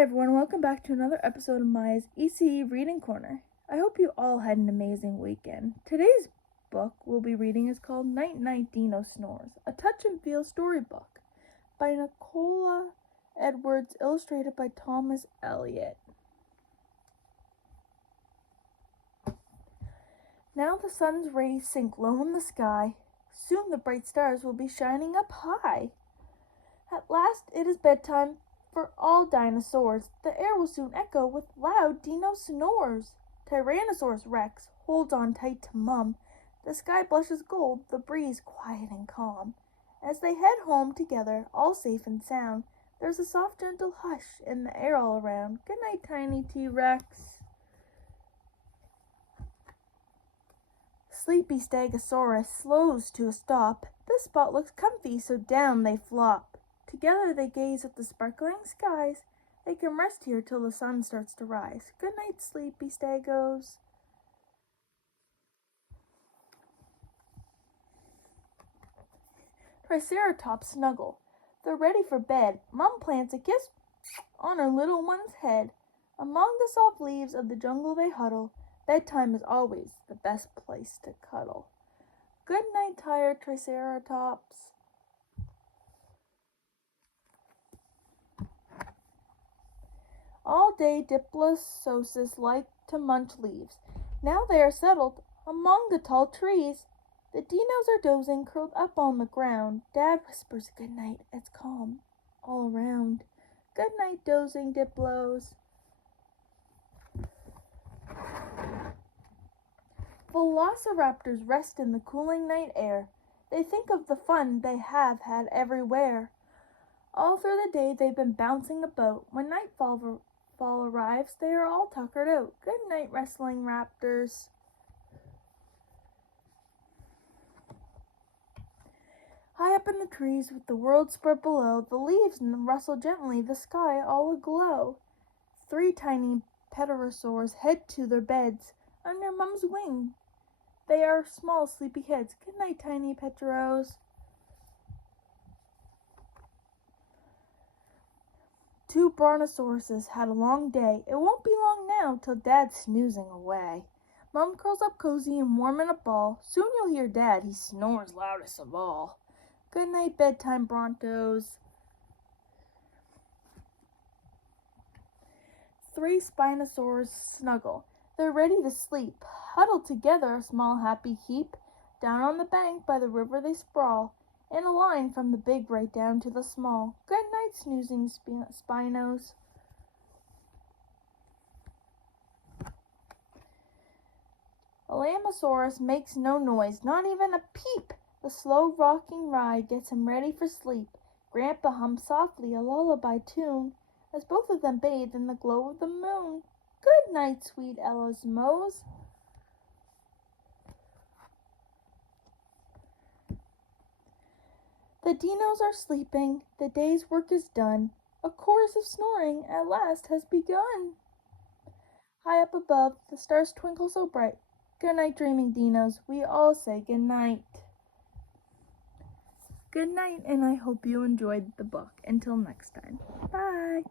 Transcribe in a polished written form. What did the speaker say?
Hi everyone, welcome back to another episode of Maya's ECE Reading Corner. I hope you all had an amazing weekend. Today's book we'll be reading is called Night Night Dino-Snores, a touch and feel storybook by Nicola Edwards, illustrated by Thomas Elliott. Now the sun's rays sink low in the sky. Soon the bright stars will be shining up high. At last it is bedtime for all dinosaurs. The air will soon echo with loud dino-snores. Tyrannosaurus Rex holds on tight to Mum. The sky blushes gold, the breeze quiet and calm. As they head home together, all safe and sound, there's a soft gentle hush in the air all around. Good night, tiny T-Rex. Sleepy Stegosaurus slows to a stop. This spot looks comfy, so down they flop. Together they gaze at the sparkling skies. They can rest here till the sun starts to rise. Good night, sleepy Stegos. Triceratops snuggle. They're ready for bed. Mum plants a kiss on her little one's head. Among the soft leaves of the jungle they huddle. Bedtime is always the best place to cuddle. Good night, tired Triceratops. All day Diplososis like to munch leaves. Now they are settled among the tall trees. The dinos are dozing, curled up on the ground. Dad whispers good night, it's calm all around. Good night, dozing Diplos. Velociraptors rest in the cooling night air. They think of the fun they have had everywhere. All through the day they've been bouncing about. When nightfall arrives, they are all tuckered out. Good night, wrestling raptors. High up in the trees with the world spread below, the leaves rustle gently, the sky all aglow. 3 tiny pterosaurs head to their beds under Mum's wing. They are small, sleepy heads. Good night, tiny pteros. 2 brontosauruses had a long day. It won't be long now till Dad's snoozing away. Mum curls up cozy and warm in a ball. Soon you'll hear Dad, he snores loudest of all. Good night, bedtime Brontos. 3 Spinosaurs snuggle. They're ready to sleep. Huddled together, a small happy heap. Down on the bank by the river they sprawl. In a line from the big right down to the small. Good night, snoozing Spinos. Alamosaurus makes no noise, not even a peep. The slow rocking ride gets him ready for sleep. Grandpa hums softly a lullaby tune as both of them bathe in the glow of the moon. Good night, sweet Elosmos. The dinos are sleeping, the day's work is done. A chorus of snoring at last has begun. High up above, the stars twinkle so bright. Good night, dreaming dinos. We all say good night. Good night, and I hope you enjoyed the book. Until next time. Bye.